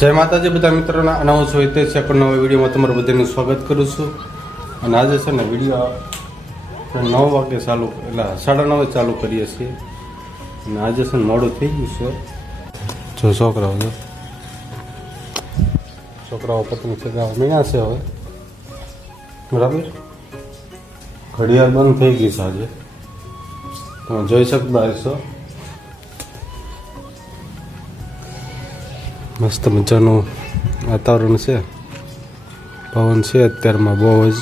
જય માતાજી બધા મિત્રોના અનાઉન્સ હોય તે છે પણ નવા વિડીયોમાં તમારું બધાનું સ્વાગત કરું છું. અને આજે છે ને વિડીયો 9 વાગે ચાલુ એટલે 9:30 ચાલુ કરીએ છીએ. અને આજે છે ને મોડું થઈ ગયું છે. જો છોકરાઓ પતંગ ચગાવવા મીણ્યા છે હવે બરાબર. ઘડિયાળ બંધ થઈ ગઈ છે આજે, તમે જોઈ શકતા હશો. મસ્ત મજાનું વાતાવરણ છે, પવન છે અત્યારમાં બહુ જ.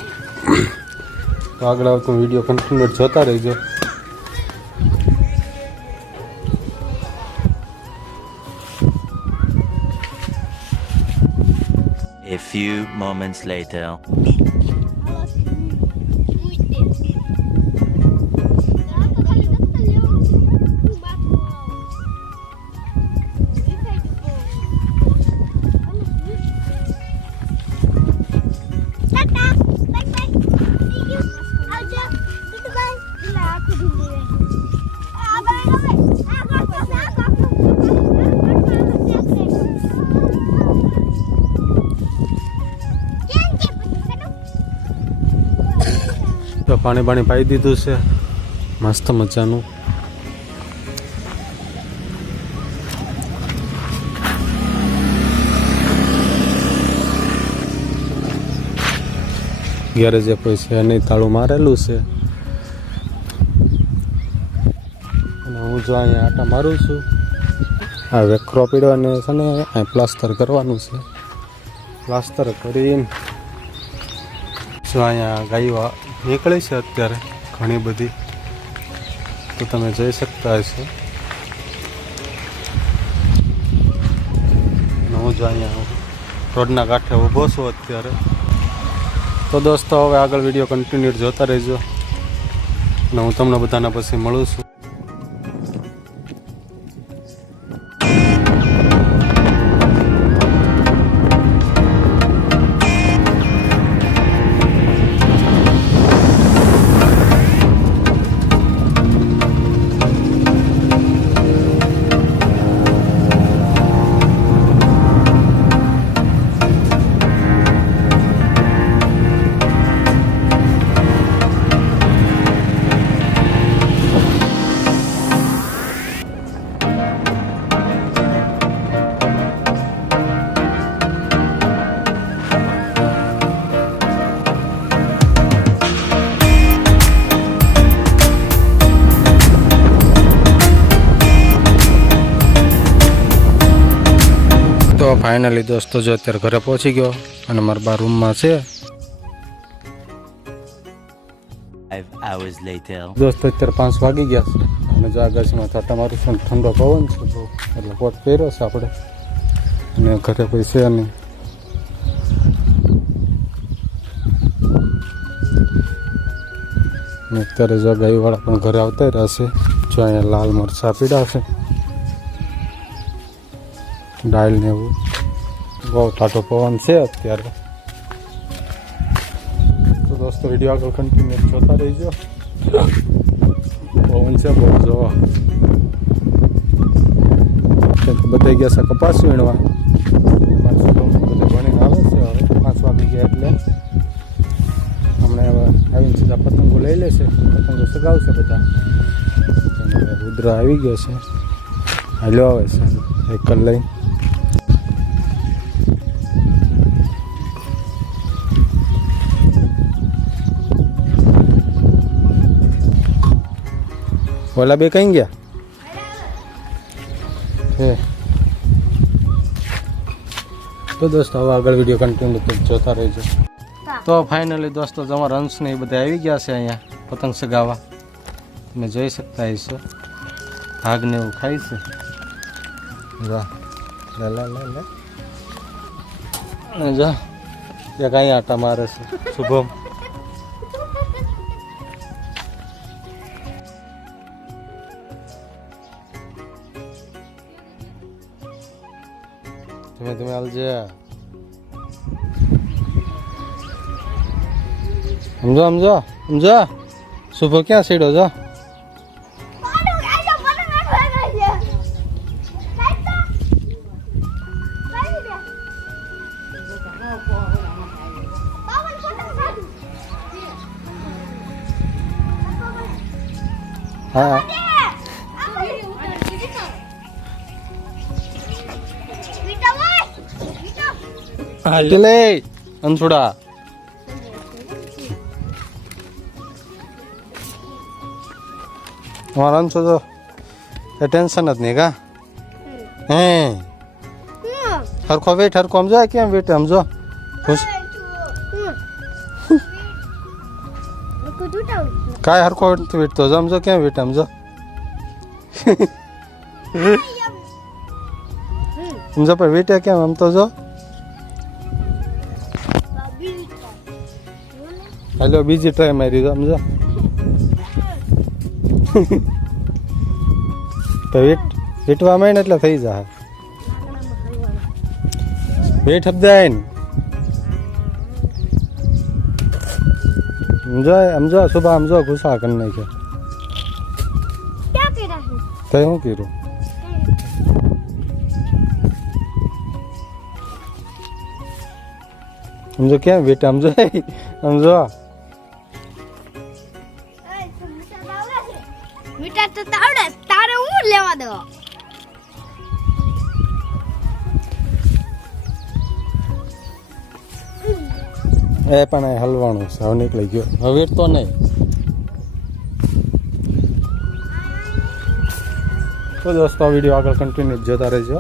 તો આગળ આવતો વિડીયો કન્ટિન્યુ જોતા રહેજો. A few moments later. તો પાણી પાઈ દીધું છે મસ્ત મજાનું. ગેરેજે કોઈ છે નહીં, તાળું મારેલું છે. અને હું જો અહીંયા આટા મારું છું. આ વેખરો પીડો અને છે ને અહીં પ્લાસ્ટર કરવાનું છે. પ્લાસ્ટર કરીને જો અહીંયા ગાયો નીકળી છે અત્યારે ઘણી બધી, તો તમે જોઈ શકતા હશો. હું જો અહીંયા રોડના કાંઠે ઊભો છું અત્યારે. તો દોસ્તો હવે આગળ વિડીયો કન્ટિન્યુ જોતા રહેજો અને હું તમને બધાના પછી મળું છું. તો ફાઇનલી દોસ્તો જો અત્યારે ઘરે પહોંચી ગયો અને મારા બા રૂમમાં છે. 5 hours later. દોસ્તો અત્યારે 5 વાગી ગયા છે અને જો આકાશમાં થતા મારું છે ઠંડો પવન છે બહુ, એટલે કોટ પહેર્યો છે આપણે. અને ઘરે કોઈ છે નહીં. અને અત્યારે જો ગાયવાળા પણ ઘરે આવતા રહેશે. જો અહીંયા લાલ મરચાં પીડા છે, ડાળ ને એવું. બહુ ટાટો પવન છે અત્યારે. તો દોસ્તો વિડીયો આગળ કન્ટિન્યુ જોતા રહીજો. પવન છે બહુ જોવા. બધા ગયા છે કપાસ વીણવા. બધા ભણીને આવે છે હવે 5 વાગી ગયા એટલે હમણાં હવે આવીને સીધા પતંગો લઈ લેશે. પતંગો સગાવશે બધા. રુદ્ર આવી ગયો છે, હાલ્યો આવે છે સાયકલ લઈ. ઓલા બે કઈ ગયા હે. તો દોસ્તો હવે આગળ વિડીયો કન્ટિન્યુ જોતા રહેજો. તો ફાઇનલી દોસ્તો તમારા અંશને એ બધા આવી ગયા છે અહીંયા પતંગ સગાવવા. તમે જોઈ શકતા હશો ભાગને એવું ખાય છે. જા લે લે લે લે. જા એક અહીંયા આટા મારે છે શુભમ. તમે હાલજે. સમજો શુભો ક્યાં સીડો જો. હા લે અંછુડા મારા અંછો તો એ ટેન્શન જ નહીં કા હે હરખો વેટ હરખો સમજો કેમ વેટ સમજો ખુશ કાંઈ હરખો વેટ તો સમજો કેમ વેટ સમજો સમજો પણ વેટે કેમ આમ તો જો હાલો બીજી ટ્રાય મારી દો સમજો તો વેટવા માંડ એટલે થઈ જાય વેટ હબદાય ને સમજો સુબા સમજો ગુસ્સા કરી નાખ્યો તો શું કર્યું સમજો કેમ વેટ સમજો સમજો મીઠા તો તાવડે તારે હું લેવા દો એ પણ એ હલવાનું છે હવે નીકળી ગયો હવે વેટ તો નહીં તો દોસ્તો વિડીયો આગળ કન્ટિન્યુ જોતા રહેજો